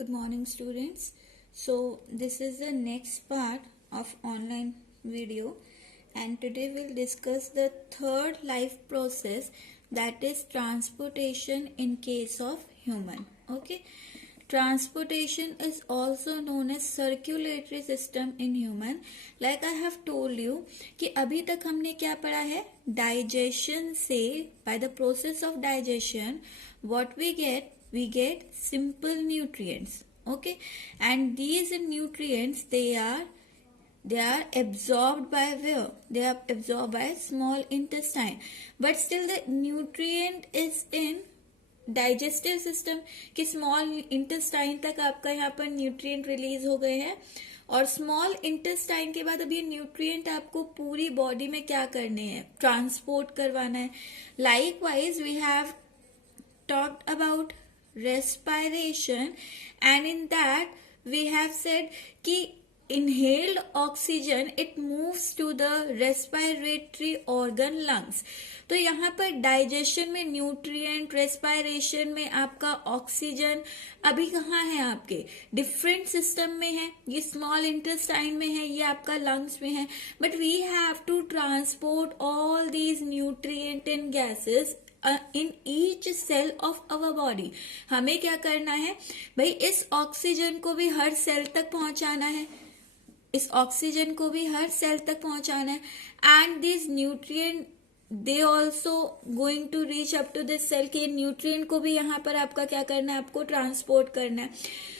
Good morning, students. So this is the next part of online video, and today we'll discuss the third life process, that is transportation in case of human. Okay, transportation is also known as circulatory system in human. Like I have told you कि अभी तक हमने क्या पढ़ा है, digestion से, by the process of digestion what we get simple nutrients. Okay, and these nutrients they are absorbed by where? They are absorbed by small intestine, but still the nutrient is in digestive system कि small intestine तक आपका यहाँ पर nutrient release हो गए हैं, और small intestine के बाद अब ये न्यूट्रिएंट आपको पूरी बॉडी में क्या करने हैं, ट्रांसपोर्ट करवाना है. Likewise we have talked about respiration, and in that we have said कि inhaled oxygen it moves to the respiratory organ lungs. तो यहाँ पर डाइजेशन में न्यूट्रिएंट, रेस्पिरेशन में आपका ऑक्सीजन अभी कहाँ है, आपके डिफरेंट सिस्टम में है. ये स्मॉल इंटेस्टाइन में है, ये आपका लंग्स में है, but we have to transport all these nutrient and gases in each cell of our body. हमें क्या करना है भाई, इस ऑक्सीजन को भी हर सेल तक पहुंचाना है, इस ऑक्सीजन को भी हर सेल तक पहुंचाना है, and this nutrient they also going to reach up to this cell के न्यूट्रिएंट को भी यहाँ पर आपका क्या करना है, आपको ट्रांसपोर्ट करना है.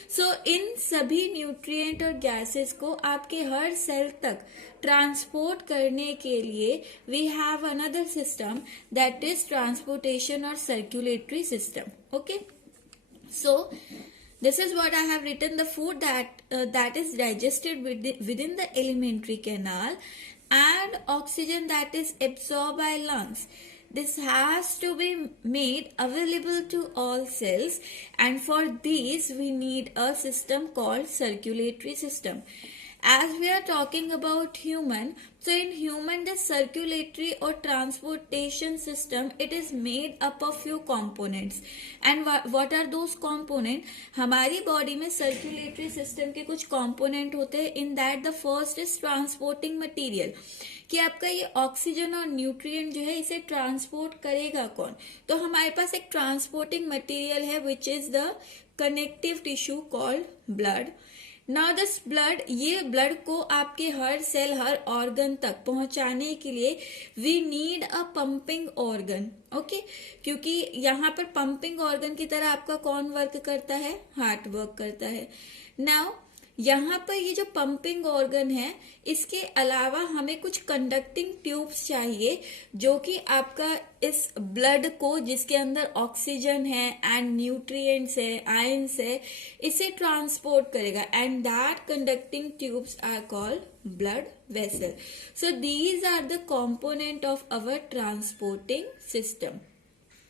सो इन सभी न्यूट्रिएंट और गैसेस को आपके हर सेल तक ट्रांसपोर्ट करने के लिए we have another system that is transportation और circulatory system. Okay, so this is what I have written, the food that is digested within the alimentary canal, and oxygen that is absorbed by lungs. This has to be made available to all cells, and for these we need a system called circulatory system. As we are talking about human, so in human the circulatory or transportation system it is made up of few components. And what are those components? हमारी body में circulatory system के कुछ component होते हैं. In that the first is transporting material, कि आपका ये oxygen और न्यूट्रिएंट जो है इसे ट्रांसपोर्ट करेगा कौन. तो हमारे पास एक ट्रांसपोर्टिंग मटेरियल है which is the connective tissue called blood. Now this blood, ये ब्लड को आपके हर सेल, हर ऑर्गन तक पहुंचाने के लिए we need a pumping organ. Okay, क्योंकि यहाँ पर पंपिंग ऑर्गन की तरह आपका कौन वर्क करता है, हार्ट वर्क करता है. नाउ यहाँ पर ये जो पंपिंग ऑर्गन है, इसके अलावा हमें कुछ कंडक्टिंग ट्यूब्स चाहिए जो कि आपका इस ब्लड को, जिसके अंदर ऑक्सीजन है एंड न्यूट्रिएंट्स है, आयंस है, इसे ट्रांसपोर्ट करेगा, and that conducting tubes are called blood vessel. So these are the component of our transporting system.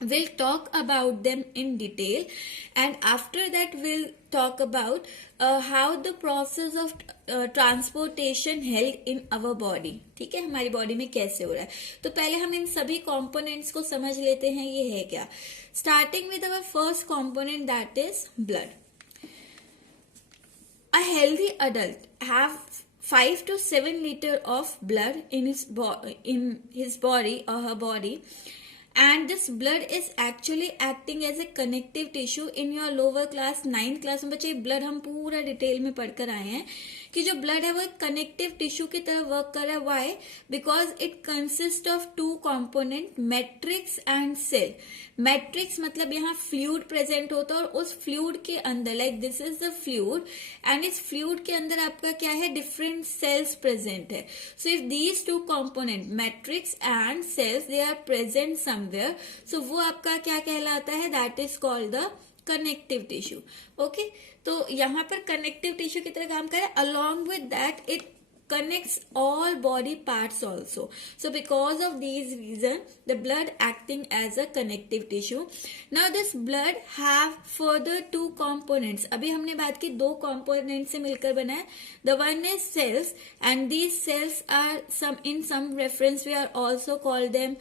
We'll talk about them in detail, and after that we'll talk about how the process of transportation held in our body. ठीक है, हमारी body में कैसे हो रहा है. तो पहले हम इन सभी कंपोनेंट्स को समझ लेते हैं, ये है क्या. Starting with our first component that is blood. A healthy adult have 5 to 7 liters of blood in his body or her body. And this blood is actually acting as a connective tissue. in your lower class 9th class में बच्चे blood हम पूरा detail में पढ़कर आए हैं कि जो ब्लड है वो एक कनेक्टिव टिश्यू की तरह वर्क कर रहा है. Why? Because it consist of two component, matrix and cell. Matrix मतलब यहाँ फ्लूइड प्रेजेंट होता है, और उस फ्लूइड के अंदर, like this is the fluid, and इस फ्लूइड के अंदर आपका क्या है, डिफरेंट सेल्स प्रेजेंट है. So if these two component matrix and cells they are present somewhere, so वो आपका क्या कहलाता है, that is called the connective tissue. Okay, तो यहाँ पर कनेक्टिव टिश्यू की तरह काम करे. Along with that it connects all body parts also. So because of these reason the blood acting as a connective tissue. Now this blood have further two components. अभी हमने बात की दो components से मिलकर बना है. The one is cells, and these cells are in some reference we are also call them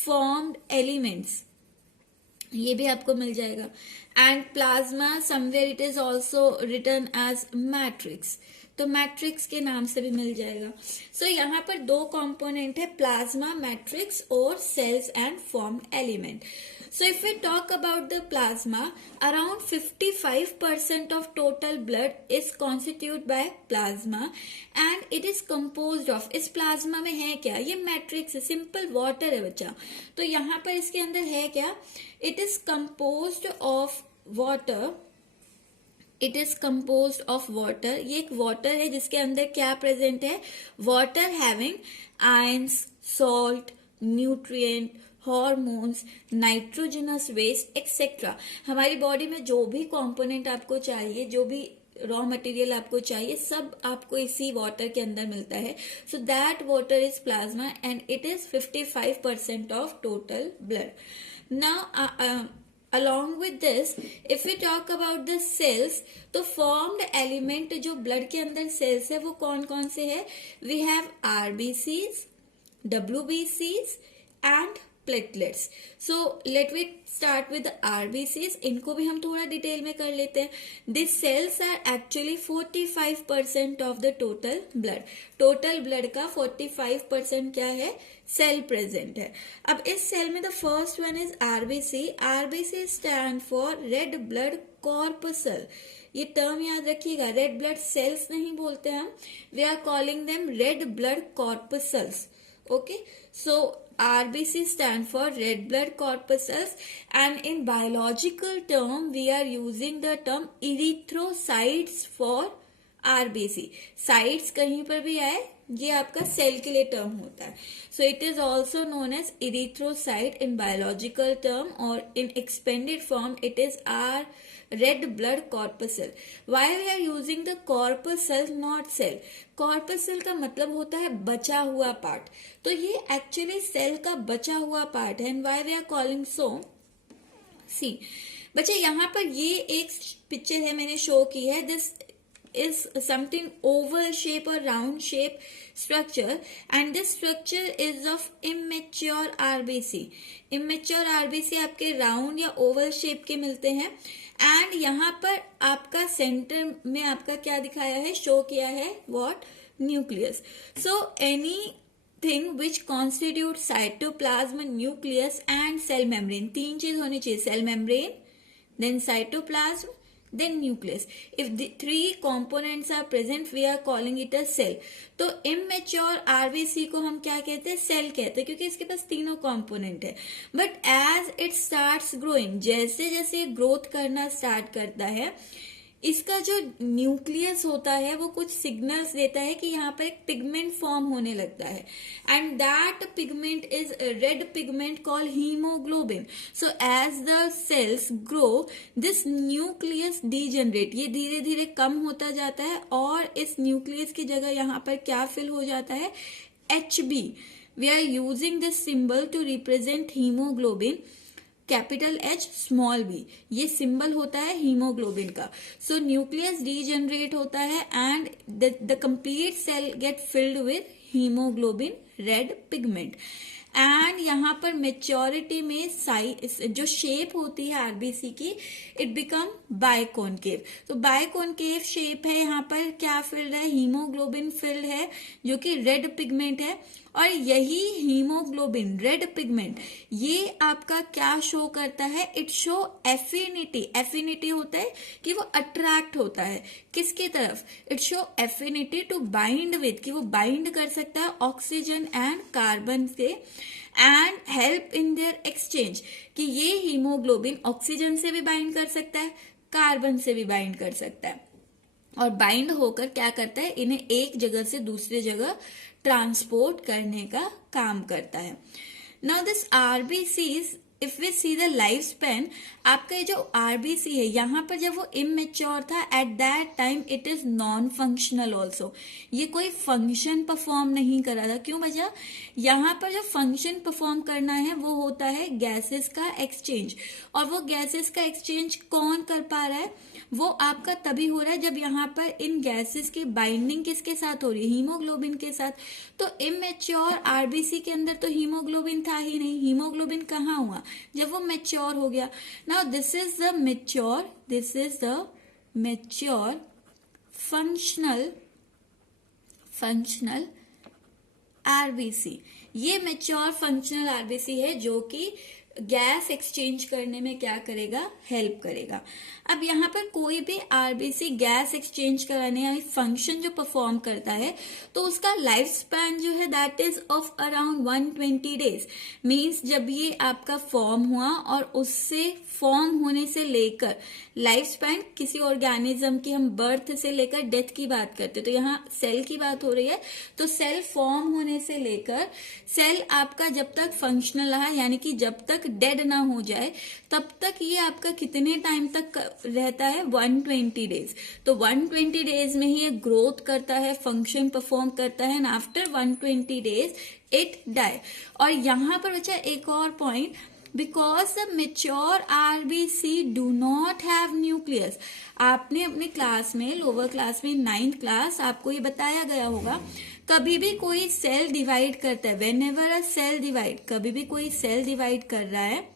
formed elements. ये भी आपको मिल जाएगा। And plasma somewhere it is also written as matrix, तो मैट्रिक्स के नाम से भी मिल जाएगा। सो यहाँ पर दो कंपोनेंट है, प्लाज्मा, मैट्रिक्स और cells and formed element. So if we talk about the plasma, around 55% of total blood is constituted by plasma and it is composed of, इस प्लाज्मा में है क्या, ये मैट्रिक्स है, सिंपल वाटर है बच्चा। तो यहाँ पर इसके अंदर है क्या, it is composed of water, it is composed of water, ये एक वाटर है जिसके अंदर क्या प्रेजेंट है, water having ions, salt, nutrient, hormones, nitrogenous waste etcetera. हमारी बॉडी में जो भी कंपोनेंट आपको चाहिए, जो भी रॉ मटेरियल आपको चाहिए, सब आपको इसी वाटर के अंदर मिलता है। So that water is plasma and it is 55% of total blood. Now along with this, if we talk about the cells, तो formed element जो ब्लड के अंदर सेल्स है वो कौन कौन से है, we have RBCs, WBCs and platelets. So let me start with the RBCs. इनको भी हम थोड़ा डिटेल में कर लेते हैं. These cells are actually 45% of the total blood. Total blood का 45% क्या है, सेल प्रेजेंट है. अब इस सेल में the first one is RBC. RBC stand for red blood corpuscle. ये टर्म याद रखिएगा, रेड ब्लड सेल्स नहीं बोलते हम, we are calling them red blood corpuscles. Okay, so RBC stand for red blood corpuscles and in biological term we are using the term erythrocytes for RBC. Sites कहीं पर भी आए, ये आपका cell के लिए टर्म होता है. So it is also known as erythrocyte in biological term और in expanded form it is R red blood corpuscle. Why we are using the corpuscle not cell? Corpuscle का मतलब होता है बचा हुआ पार्ट, तो ये एक्चुअली सेल का बचा हुआ पार्ट है. And why we are calling so? See, बच्चे यहाँ पर ये एक पिक्चर है मैंने शो की है. This is something oval shape or round shape structure and this structure is of immature RBC. Immature RBC आपके round या oval shape के मिलते हैं एंड यहाँ पर आपका सेंटर में आपका क्या दिखाया है, शो किया है, what, nucleus. So anything which constitute cytoplasm, nucleus and cell membrane. तीन चीज होनी चाहिए, cell membrane, then cytoplasm, then nucleus. If the three components are present, we are calling it a cell. तो immature RBC को हम क्या कहते हैं, सेल कहते हैं, क्योंकि इसके पास तीनों कंपोनेंट है. But as it starts growing, जैसे जैसे ग्रोथ करना स्टार्ट करता है, इसका जो न्यूक्लियस होता है वो कुछ सिग्नल्स देता है कि यहाँ पर एक पिगमेंट फॉर्म होने लगता है and that pigment is red pigment called haemoglobin. So as the cells grow this nucleus degenerate, ये धीरे धीरे कम होता जाता है और इस न्यूक्लियस की जगह यहाँ पर क्या फिल हो जाता है, HB. We are using this symbol to represent haemoglobin, capital H small b, ये सिंबल होता है हीमोग्लोबिन का. सो न्यूक्लियस डीजनरेट होता है and the complete cell get filled with haemoglobin red pigment. And यहाँ पर मेच्योरिटी में जो शेप होती है आरबीसी की, इट बिकम बायकॉनकेव. तो बायकॉनकेव शेप है, यहाँ पर क्या फिल्ड है, हीमोग्लोबिन फिल्ड है जो कि रेड पिगमेंट है. और यही हीमोग्लोबिन रेड पिगमेंट ये आपका क्या शो करता है, इट शो एफिनिटी. एफिनिटी होता है कि वो अट्रैक्ट होता है किसकी तरफ, it show affinity to bind with, कि वो बाइंड कर सकता है ऑक्सीजन एंड कार्बन से and help in their exchange, कि ये हीमोग्लोबिन ऑक्सीजन से भी बाइंड कर सकता है, कार्बन से भी बाइंड कर सकता है और बाइंड होकर क्या करता है, इन्हें एक जगह से दूसरे जगह ट्रांसपोर्ट करने का काम करता है. Now this RBCs, if we see the life span, आपका ये जो आरबीसी है यहाँ पर जब वो इमेच्योर था, at that time it is non functional also. ये कोई फंक्शन परफॉर्म नहीं कर रहा था. क्यों बचा, यहाँ पर जो फंक्शन परफॉर्म करना है वो होता है गैसेस का एक्सचेंज. और वो गैसेस का एक्सचेंज कौन कर पा रहा है, वो आपका तभी हो रहा है जब यहाँ पर इन गैसेस की बाइंडिंग किसके साथ हो रही है, हीमोग्लोबिन के साथ. तो इमेच्योर आरबीसी के अंदर तो हीमोग्लोबिन था ही नहीं. हीमोग्लोबिन कहाँ हुआ, जब वो मैच्योर हो गया. Now this is the mature functional RBC. ये मैच्योर फंक्शनल आरबीसी है जो कि गैस एक्सचेंज करने में क्या करेगा, हेल्प करेगा. अब यहाँ पर कोई भी आरबीसी गैस एक्सचेंज कराने या फंक्शन जो परफॉर्म करता है तो उसका लाइफ स्पैन जो है that is of around 120 days. Means जब ये आपका फॉर्म हुआ और उससे फॉर्म होने से लेकर लाइफ स्पैन, किसी ऑर्गेनिज्म की हम बर्थ से लेकर डेथ की बात करते, तो यहाँ सेल की बात हो रही है, तो सेल फॉर्म होने से लेकर सेल आपका जब तक फंक्शनल रहा, यानी कि जब तक डेड ना हो जाए तब तक ये आपका कितने टाइम तक रहता है, 120 डेज. तो 120 डेज में ही ये ग्रोथ करता है, फंक्शन परफॉर्म करता है, and after 120 days it die. और यहाँ पर बचा एक और point, because the mature RBC do not have nucleus. आपने अपने क्लास में, लोअर क्लास में, 9th क्लास, आपको ये बताया गया होगा, कभी भी कोई सेल डिवाइड करता है, whenever a cell divide, कभी भी कोई सेल डिवाइड कर रहा है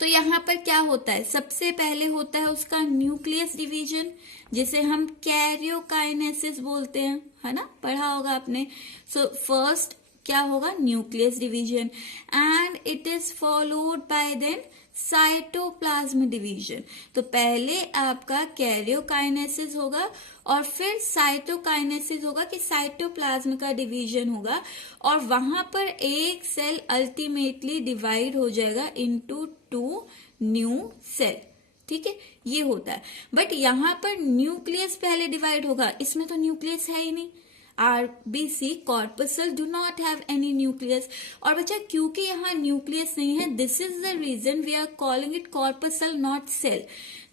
तो यहाँ पर क्या होता है, सबसे पहले होता है उसका न्यूक्लियस डिवीजन, जिसे हम कैरियोकाइनेसिस बोलते हैं, है ना, पढ़ा होगा आपने. सो फर्स्ट क्या होगा, nucleus division, and it is followed by then cytoplasm division. तो पहले आपका कैरियोकाइनेसिस होगा और फिर साइटोकाइनेसिस होगा कि साइटोप्लाज्म का डिवीजन होगा, और वहां पर एक सेल अल्टीमेटली डिवाइड हो जाएगा इनटू 2 न्यू सेल. ठीक है, ये होता है. बट यहाँ पर न्यूक्लियस पहले डिवाइड होगा, इसमें तो न्यूक्लियस है ही नहीं. RBC corpuscle do not have any nucleus. और बच्चा क्योंकि यहाँ न्यूक्लियस नहीं है, this is the reason we are calling it corpuscle not cell.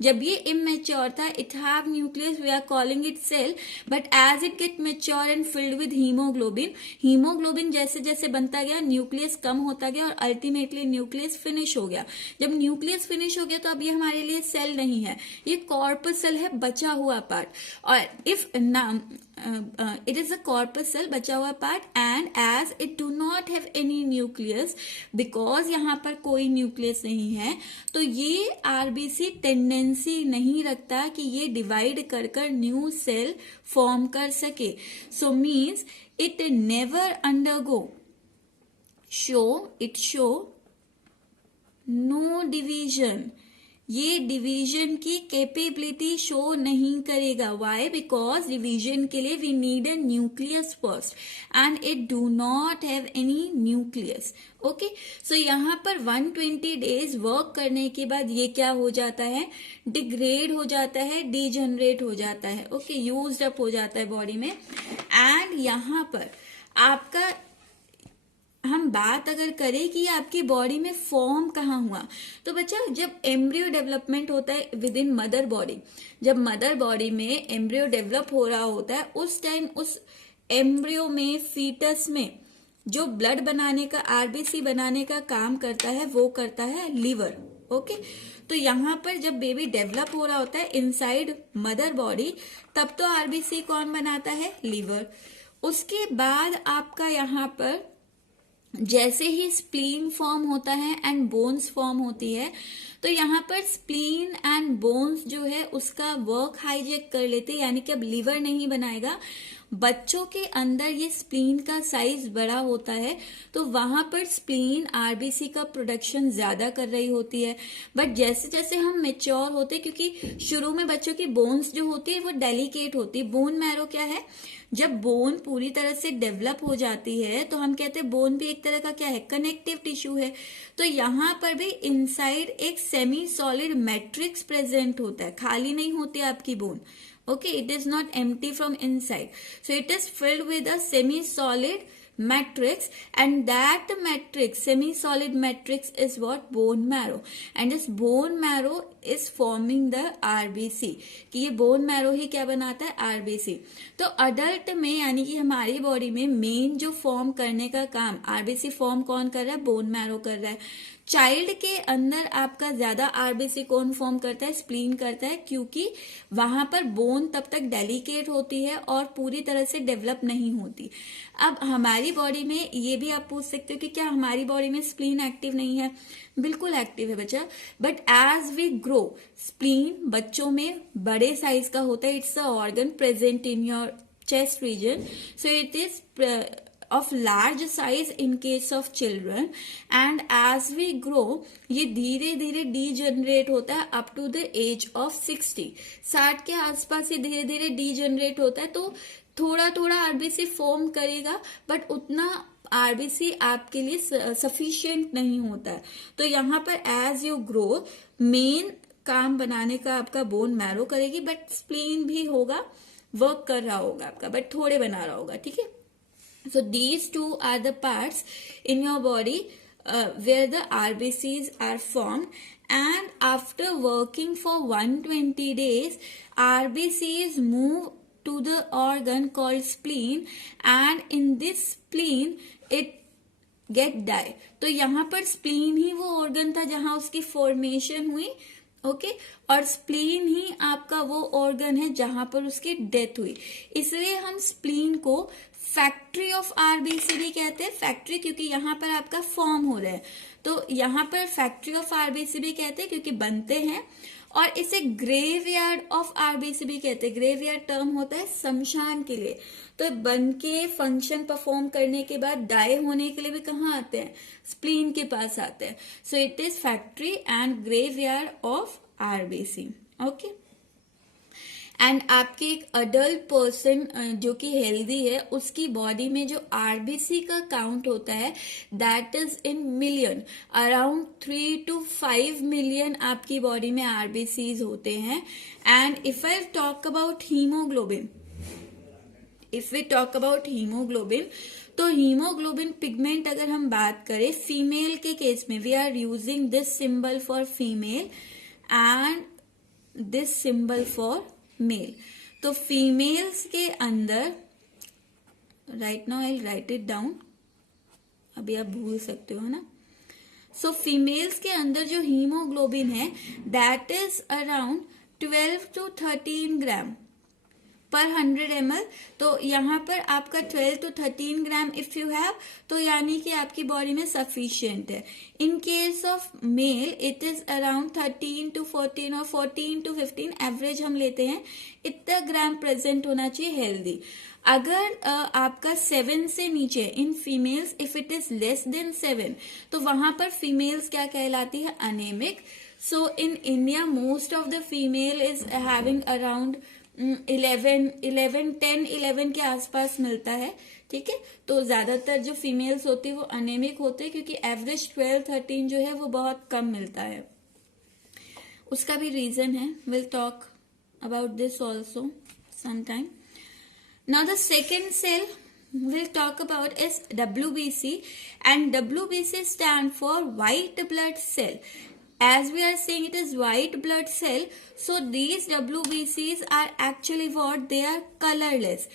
जब ये इमेच्योर था, it have nucleus, we are calling it cell. But as it get mature and filled with haemoglobin जैसे जैसे बनता गया, न्यूक्लियस कम होता गया और अल्टीमेटली न्यूक्लियस फिनिश हो गया. जब न्यूक्लियस फिनिश हो गया तो अब ये हमारे लिए सेल नहीं है, ये कॉर्पसल है, बचा हुआ पार्ट. और इफ नाम it is a corpuscle, बचा हुआ part, and as it do not have any nucleus, because यहाँ पर कोई न्यूक्लियस नहीं है, तो ये आरबीसी टेंडेंसी नहीं रखता कि ये डिवाइड कर कर न्यू सेल फॉर्म कर सके. So means it never undergo show no division. ये डिवीजन की कैपेबिलिटी शो नहीं करेगा. वाई? बिकॉज डिवीजन के लिए we need a nucleus first and it do not have any nucleus. Okay, so यहाँ पर 120 डेज वर्क करने के बाद ये क्या हो जाता है, डिग्रेड हो जाता है, डीजनरेट हो जाता है. ओके, यूज्ड अप हो जाता है बॉडी में. एंड यहाँ पर आपका हम बात अगर करें कि आपकी बॉडी में फॉर्म कहाँ हुआ, तो बच्चा जब एम्ब्रियो डेवलपमेंट होता है विद इन मदर बॉडी, जब मदर बॉडी में एम्ब्रियो डेवलप हो रहा होता है, उस टाइम उस एम्ब्रियो में, फीटस में जो ब्लड बनाने का, आरबीसी बनाने का काम करता है, वो करता है लीवर. ओके, तो यहाँ पर जब बेबी डेवलप हो रहा होता है इनसाइड मदर बॉडी, तब तो आरबीसी कौन बनाता है, लीवर. उसके बाद आपका यहाँ पर जैसे ही स्प्लीन फॉर्म होता है एंड बोन्स फॉर्म होती है, तो यहाँ पर स्प्लीन एंड बोन्स जो है उसका वर्क हाईजेक कर लेते हैं, यानी कि अब लीवर नहीं बनाएगा. बच्चों के अंदर ये स्प्लीन का साइज बड़ा होता है, तो वहां पर स्प्लीन आरबीसी का प्रोडक्शन ज्यादा कर रही होती है. बट जैसे जैसे हम मेच्योर होते हैं, क्योंकि शुरू में बच्चों की बोन्स जो होती है वो डेलिकेट होती है. बोन मैरो क्या है, जब बोन पूरी तरह से डेवलप हो जाती है तो हम कहते हैं बोन भी एक तरह का क्या है, कनेक्टिव टिश्यू है. तो यहाँ पर भी इनसाइड एक सेमी सॉलिड मैट्रिक्स प्रेजेंट होता है, खाली नहीं होती आपकी bone. Okay, it is not empty from inside. So it is filled with a semi-solid matrix, and that matrix, semi-solid matrix, is what? Bone marrow. And this bone marrow is forming the RBC, कि ये bone marrow ही क्या बनाता है, RBC. तो adult में यानी कि हमारी बॉडी में मेन जो फॉर्म करने का काम आरबीसी फॉर्म कौन कर रहा है, बोन मैरो कर रहा है। चाइल्ड के अंदर आपका ज्यादा आरबीसी कौन फॉर्म करता है, स्प्लीन करता है, क्योंकि वहां पर बोन तब तक डेलिकेट होती है और पूरी तरह से डेवलप नहीं होती। अब हमारी बॉडी में ये भी आप पूछ सकते हो कि क्या हमारी बॉडी में स्प्लीन एक्टिव नहीं है, बिल्कुल एक्टिव है बच्चा, but as we grow spleen बच्चों में बड़े साइज का होता है। It's a organ present in your chest region, so it is of large size in case of children, and as we grow ये धीरे धीरे डीजनरेट होता है up to the age of 60 के आसपास ये धीरे धीरे डीजनरेट होता है। तो थोड़ा थोड़ा आरबीसी फॉर्म करेगा, बट उतना आरबीसी आपके लिए सफिशिएंट नहीं होता है। तो यहाँ पर एज यू ग्रो मेन काम बनाने का आपका बोन मैरो करेगी, बट स्प्लीन भी होगा, वर्क कर रहा होगा आपका, बट थोड़े बना रहा होगा, ठीक है। So these two are the parts in your body where the RBCs are formed, and after working for 120 days, RBCs move to the organ called spleen, and in this spleen it get die। तो यहाँ पर spleen ही वो organ था जहां उसकी formation हुई, okay और spleen ही आपका वो ऑर्गन है जहां पर उसकी डेथ हुई। इसलिए हम स्प्लीन को फैक्ट्री ऑफ आरबीसी भी कहते हैं, फैक्ट्री क्योंकि यहाँ पर आपका फॉर्म हो रहा है, तो यहाँ पर फैक्ट्री ऑफ आरबीसी भी कहते हैं क्योंकि बनते हैं। और इसे ग्रेवयार्ड ऑफ आरबीसी भी कहते हैं। ग्रेवयार्ड टर्म होता है शमशान के लिए। तो बन के फंक्शन परफॉर्म करने के बाद डाई होने के लिए भी कहाँ आते हैं, स्प्लीन के पास आते हैं। सो it is factory and graveyard of RBC, okay. And आपके एक अडल्ट पर्सन जो कि हेल्दी है उसकी बॉडी में जो आरबीसी का काउंट होता है that is in million, around 3 to 5 million आपकी बॉडी में आरबीसीज होते हैं। And if I talk about haemoglobin, if we talk about haemoglobin, तो हीमोग्लोबिन पिगमेंट अगर हम बात करें फीमेल के केस में we are using this symbol for female and this symbol for male. तो फीमेल्स के अंदर, right now I write it down, अभी आप भूल सकते हो ना। सो फीमेल्स के अंदर जो हीमोग्लोबिन है दैट इज अराउंड 12 to 13 ग्राम पर 100 ml। तो यहाँ पर आपका 12 to 13 gram if you have, तो यानी कि आपकी बॉडी में सफिशिएंट है। In case of male it is around 13 to 14 और 14 to 15 एवरेज हम लेते हैं, इतना ग्राम प्रेजेंट होना चाहिए हेल्दी। अगर आपका 7 से नीचे in females, if it is less than 7, तो वहां पर फीमेल्स क्या कहलाती है, anemic. So in India most of the female is having around 11 के आसपास मिलता है, ठीक है। तो ज्यादातर जो फीमेल्स होती है वो अनेमिक होते हैं क्योंकि एवरेज 12-13 जो है वो बहुत कम मिलता है। उसका भी रीजन है, will talk about this also sometime. Now the second cell we'll talk about is WBC, and WBC stand for white blood cell. As we are saying it is white blood cell, so these WBCs are actually what they are colorless.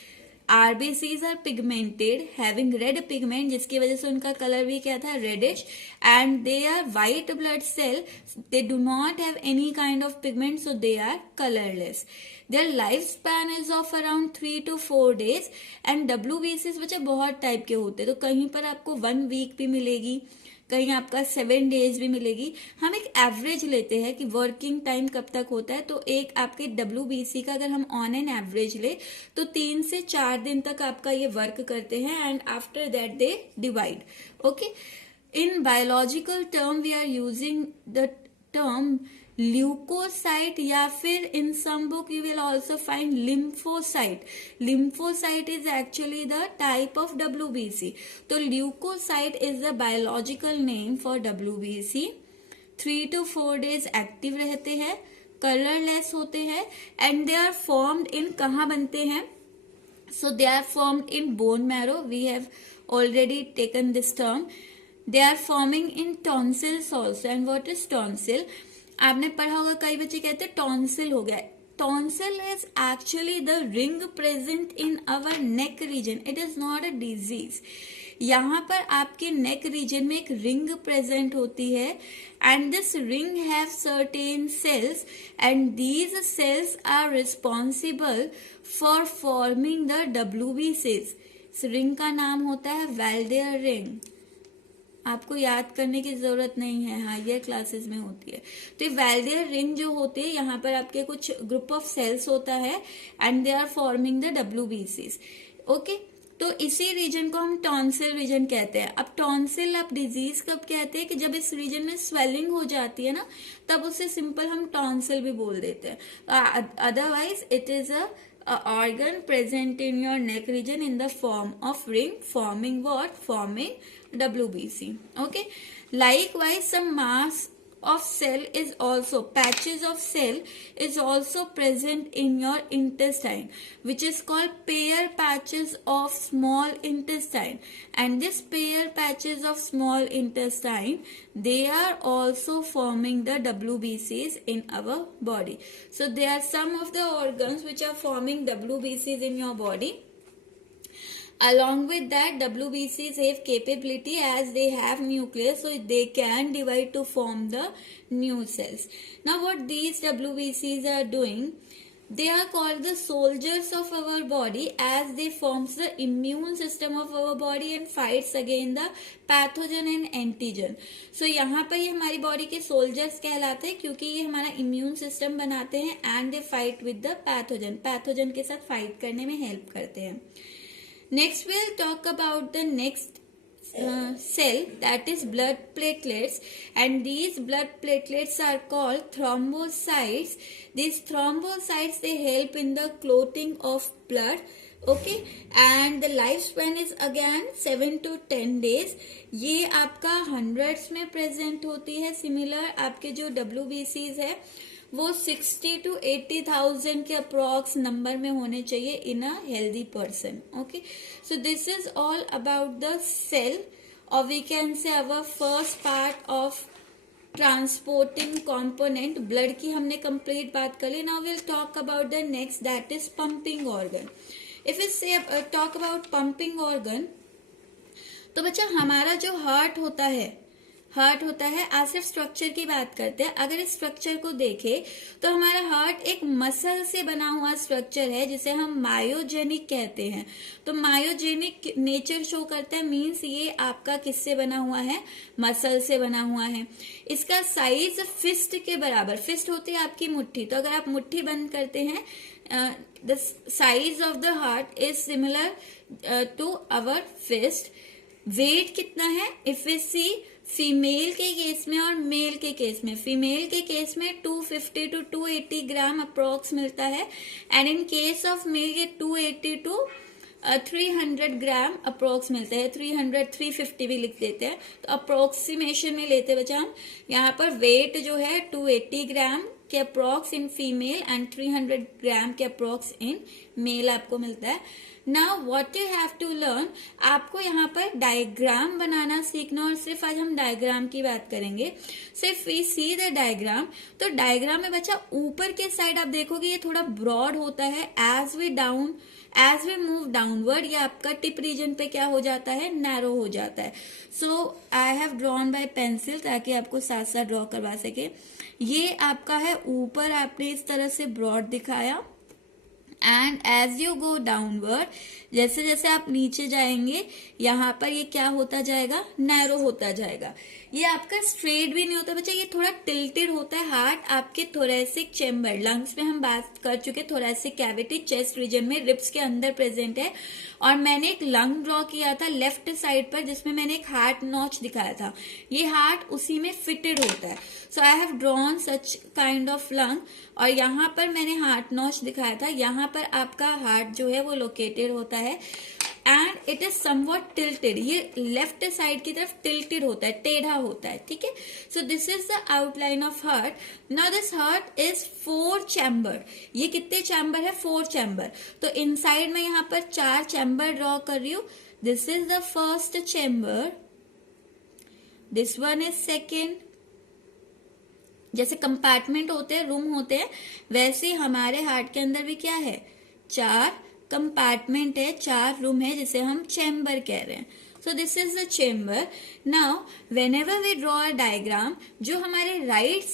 RBCs are pigmented, having red pigment, जिसकी वजह से उनका colour भी क्या था, reddish, and they are white blood cell. They do not have any kind of pigment, so they are colorless. Their lifespan is of around 3 to 4 days. And WBCs बच्चे बहुत type के होते हैं, तो कहीं पर आपको 1 week भी मिलेगी, कहीं आपका 7 days भी मिलेगी। हम एक एवरेज लेते हैं कि वर्किंग टाइम कब तक होता है, तो एक आपके WBC का अगर हम ऑन एन एवरेज ले तो 3 से 4 दिन तक आपका ये वर्क करते हैं, and after that they divide, okay. In biological term we are using the term leukocyte, या फिर in some book you will also find lymphocyte. Lymphocyte is actually the type of WBC। तो leukocyte is the biological name for WBC। 3 to 4 days active रहते हैं, colourless होते हैं, and they are formed in, कहाँ बनते हैं, so they are formed in bone marrow, we have already taken this term. They are forming in tonsils also. And what is tonsil? आपने पढ़ा होगा, कई बच्चे कहते हैं टॉन्सिल हो गया। Tonsil is actually the ring present in our neck region, it is not a disease. यहाँ पर आपके नेक रीजन में एक रिंग प्रेजेंट होती है and this ring have certain cells and these cells are responsible for forming the WBCs। इस ring का नाम होता है वैल्डेयर रिंग। आपको याद करने की जरूरत नहीं है, हायर क्लासेस में होती है। तो ये वैल्डेयर रिंग जो होती है, यहाँ पर आपके कुछ ग्रुप ऑफ सेल्स होता है and they are forming the WBCs। Okay, तो इसी रीजन को हम टॉन्सिल रीजन कहते हैं। अब टॉन्सिल आप डिजीज कब कहते हैं कि जब इस रीजन में स्वेलिंग हो जाती है ना, तब उसे सिंपल हम टॉन्सिल भी बोल देते हैं। Otherwise it is a organ present in your neck region in the form of ring, forming what? Forming WBC. Okay, likewise some mass of cell is also, patches of cell is also present in your intestine, which is called pair patches of small intestine, and this pair patches of small intestine, they are also forming the WBCs in our body. So they are some of the organs which are forming WBCs in your body. Along with that, WBCs have capability as they have nucleus, so they can divide to form the new cells. Now what these WBCs are doing, they are called the soldiers of our body as they forms the immune system of our body and fights against the pathogen and antigen. So यहाँ पर ये हमारी body के soldiers कहलाते हैं क्योंकि ये हमारा इम्यून सिस्टम बनाते हैं and they fight with the pathogen, pathogen के साथ फाइट करने में हेल्प करते हैं। Next we'll talk about the next cell, that is blood platelets, and these blood platelets are called thrombocytes. These thrombocytes, they help in the clotting of blood. Okay, and the lifespan is again 7 to 10 days. ये आपका hundreds में present होती है। Similar आपके जो WBCs है वो 60 to 80,000 के अप्रॉक्स नंबर में होने चाहिए in a healthy person. Okay, so this is all about the cell, और we can say our first part of transporting component. Blood की हमने कंप्लीट बात कर ली। Now will talk about the next, that is pumping organ. If it say talk about pumping organ, तो बच्चा हमारा जो हार्ट होता है, आज सिर्फ स्ट्रक्चर की बात करते हैं। अगर इस स्ट्रक्चर को देखें तो हमारा हार्ट एक मसल से बना हुआ स्ट्रक्चर है जिसे हम मायोजेनिक कहते हैं। तो मायोजेनिक नेचर शो करता है, मींस ये आपका किससे बना हुआ है? मसल से बना हुआ है। इसका साइज फिस्ट के बराबर, फिस्ट होती है आपकी मुट्ठी, तो अगर आप मुट्ठी बंद करते हैं, the size of the heart is similar to our fist. Weight कितना है? इफ वी सी फीमेल के केस में और मेल के केस में, फीमेल के केस में 250 to 280 ग्राम अप्रोक्स मिलता है and in case of male ये 280 to 300 ग्राम अप्रोक्स मिलता है। 300 350 भी लिख देते हैं, तो अप्रोक्सीमेशन में लेते बच्चा हम। यहाँ पर वेट जो है 280 ग्राम के approx in female and 300 gram के अप्रोक्स इन मेल आपको मिलता है। Now what you have to learn, आपको यहाँ पर डायग्राम बनाना सीखना, और सिर्फ आज हम डायग्राम की बात करेंगे। So if we see the diagram, तो डायग्राम में बच्चा ऊपर के साइड आप देखोगे ये थोड़ा ब्रॉड होता है। एज वी मूव डाउनवर्ड ये आपका टिप रीजन पे क्या हो जाता है? नैरो हो जाता है। So I have drawn by pencil ताकि आपको साथ साथ ड्रॉ करवा सके। ये आपका है ऊपर, आपने इस तरह से ब्रॉड दिखाया and as you go downward, जैसे जैसे आप नीचे जाएंगे यहाँ पर ये क्या होता जाएगा? नैरो होता जाएगा। ये आपका स्ट्रेट भी नहीं होता बच्चा, ये थोड़ा टिल्टेड होता है। हार्ट आपके थोरेसिक चेम्बर, लंग्स में हम बात कर चुके, थोरेसिक कैविटी चेस्ट रीजन में रिब्स के अंदर प्रेजेंट है। और मैंने एक लंग ड्रॉ किया था लेफ्ट साइड पर जिसमें मैंने एक हार्ट नॉच दिखाया था, ये हार्ट उसी में फिटेड होता है। So I have drawn such kind of lung, और यहाँ पर मैंने हार्ट नॉच दिखाया था। यहाँ पर आपका हार्ट जो है वो लोकेटेड होता है and it is somewhat tilted, ये लेफ्ट साइड की तरफ टिल्टेड होता है, टेढ़ा होता है। ठीक है, so this is the outline of heart. Now this heart is 4 chamber. ये कितने चैम्बर है? 4 चैम्बर। तो इनसाइड में यहाँ पर 4 चैम्बर ड्रॉ कर रही हूँ। This is the first chamber, this one is second जैसे कंपार्टमेंट होते हैं, रूम होते हैं, वैसे ही हमारे हार्ट के अंदर भी क्या है, 4 कंपार्टमेंट है, 4 रूम है, जिसे हम चैम्बर कह रहे हैं. So this is the chamber. Now whenever we draw a diagram, जो हमारे राइट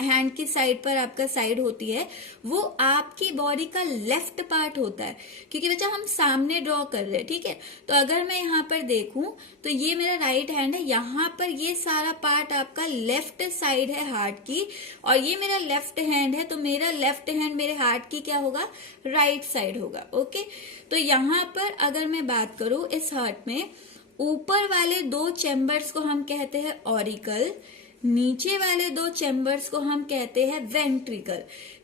हैंड की साइड पर आपका साइड होती है, वो आपकी बॉडी का लेफ्ट पार्ट होता है, क्योंकि बच्चा हम सामने ड्रॉ कर रहे हैं, ठीक है. तो अगर मैं यहाँ पर देखूं तो ये मेरा राइट हैंड है, यहाँ पर ये सारा पार्ट आपका लेफ्ट साइड है हार्ट की, और ये मेरा लेफ्ट हैंड है, तो मेरा लेफ्ट हैंड मेरे हार्ट की क्या होगा, राइट साइड होगा. ओके, तो यहाँ पर अगर मैं बात करूं इस हार्ट में, ऊपर वाले 2 चैम्बर्स को हम कहते हैं ऑरिकल, नीचे वाले 2 चैम्बर्स को हम कहते हैं वेंट्रिकल.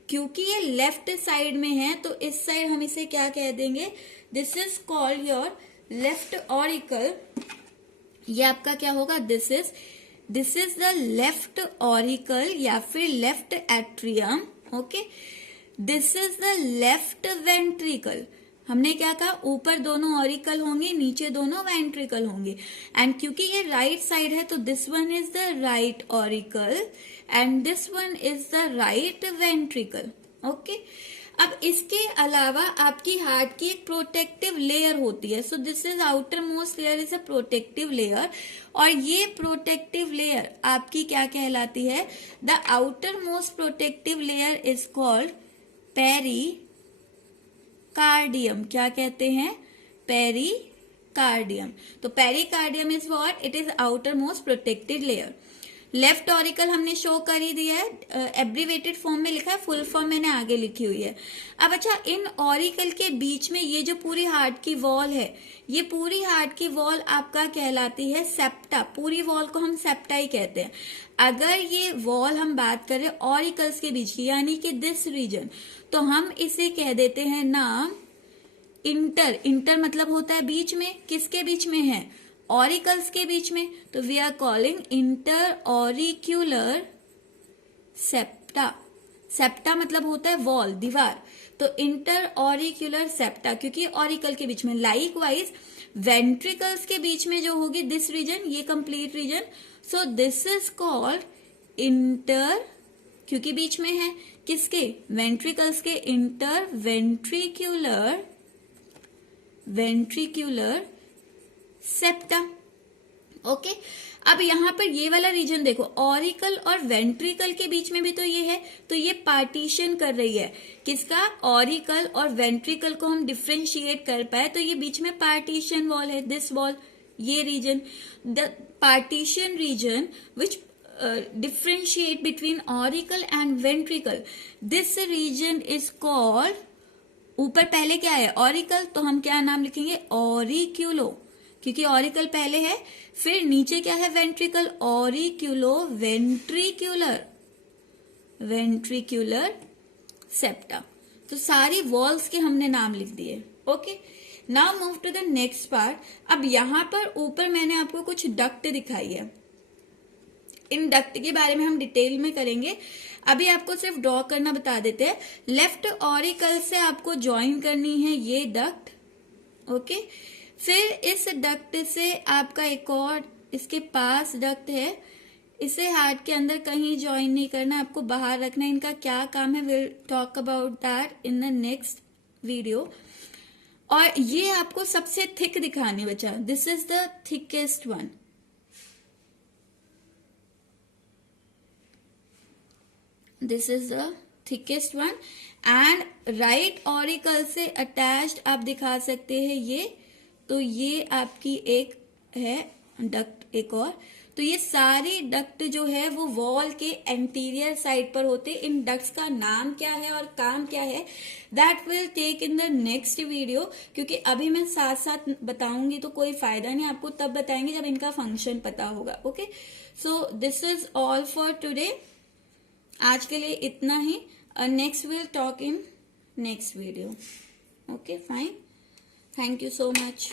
क्योंकि ये लेफ्ट साइड में है तो इस साइड हम इसे क्या कह देंगे, this is called your left auricle. ये आपका क्या होगा, this is the left auricle या फिर left atrium. Okay, this is the left ventricle. हमने क्या कहा, ऊपर दोनों ऑरिकल होंगे, नीचे दोनों वेंट्रिकल होंगे. एंड क्योंकि ये राइट साइड है तो this one is the right auricle and this one is the right ventricle. Okay, अब इसके अलावा आपकी हार्ट की एक प्रोटेक्टिव लेयर होती है. So this is outer most layer is a protective layer, और ये प्रोटेक्टिव लेयर आपकी क्या कहलाती है, the outer most protective layer is called pericardium. क्या कहते हैं, पेरिकार्डियम. तो pericardium is what, it is outer most protected layer. Left auricle हमने शो कर ही दिया है, एब्रीवेटेड फॉर्म में लिखा है, फुल फॉर्म मैंने आगे लिखी हुई है. अब अच्छा, इन ऑरिकल के बीच में ये जो पूरी हार्ट की वॉल है, ये पूरी हार्ट की वॉल आपका कहलाती है सेप्टा. पूरी वॉल को हम सेप्टा ही कहते हैं. अगर ये वॉल हम बात करें ऑरिकल्स के बीच की, यानी कि दिस रीजन, तो हम इसे कह देते हैं नाम इंटर. इंटर मतलब होता है बीच में, किसके बीच में है, ऑरिकल्स के बीच में. तो we are calling inter auricular septa. Septa मतलब होता है वॉल, दीवार. तो इंटर ऑरिक्यूलर सेप्टा, क्योंकि ऑरिकल के बीच में. लाइक वाइज वेंट्रिकल्स के बीच में जो होगी दिस रीजन, ये complete region, so this is called inter, क्योंकि बीच में है किसके, वेंट्रिकल्स के, इंटर वेंट्रिक्यूलर सेप्टा. ओके, अब यहां पर ये वाला रीजन देखो, ऑरिकल और वेंट्रिकल के बीच में भी तो ये है, तो ये पार्टीशन कर रही है किसका, ऑरिकल और वेंट्रिकल को हम डिफ्रेंशिएट कर पाए, तो ये बीच में पार्टीशन वॉल है, दिस वॉल, ये region, the partition region which differentiate between auricle and ventricle. This region is called, ऊपर पहले क्या है, ऑरिकल, तो हम क्या नाम लिखेंगे, ऑरिक्यूलो, क्योंकि ऑरिकल पहले है. फिर नीचे क्या है, वेंट्रिकल, ऑरिक्यूलो वेंट्रिक्यूलर सेप्टा. तो सारी वॉल्स के हमने नाम लिख दिए. Okay, now move to the next part. अब यहां पर ऊपर मैंने आपको कुछ डक्ट दिखाई है. इन डक्ट के बारे में हम डिटेल में करेंगे, अभी आपको सिर्फ ड्रॉ करना बता देते हैं. लेफ्ट ऑरिकल से आपको ज्वाइन करनी है ये डक्ट. ओके, फिर इस डक्ट से आपका एक और इसके पास डक्ट है, इसे हार्ट के अंदर कहीं ज्वाइन नहीं करना, आपको बाहर रखना है. इनका क्या काम है, will talk about that in the next video. और ये आपको सबसे थिक दिखानी बचा, this is the thickest one. This is the thickest one and right auricle से अटैच्ड आप दिखा सकते हैं ये. तो ये आपकी एक है डक्ट, एक और. तो ये सारी डक्ट जो है वो वॉल के एंटीरियर साइड पर होते. इन डक्ट्स का नाम क्या है और काम क्या है, that will take in the next video, क्योंकि अभी मैं साथ साथ बताऊंगी तो कोई फायदा नहीं, आपको तब बताएंगे जब इनका फंक्शन पता होगा. Okay, so this is all for today. आज के लिए इतना ही. Next will talk in next video. Okay, fine. Thank you so much.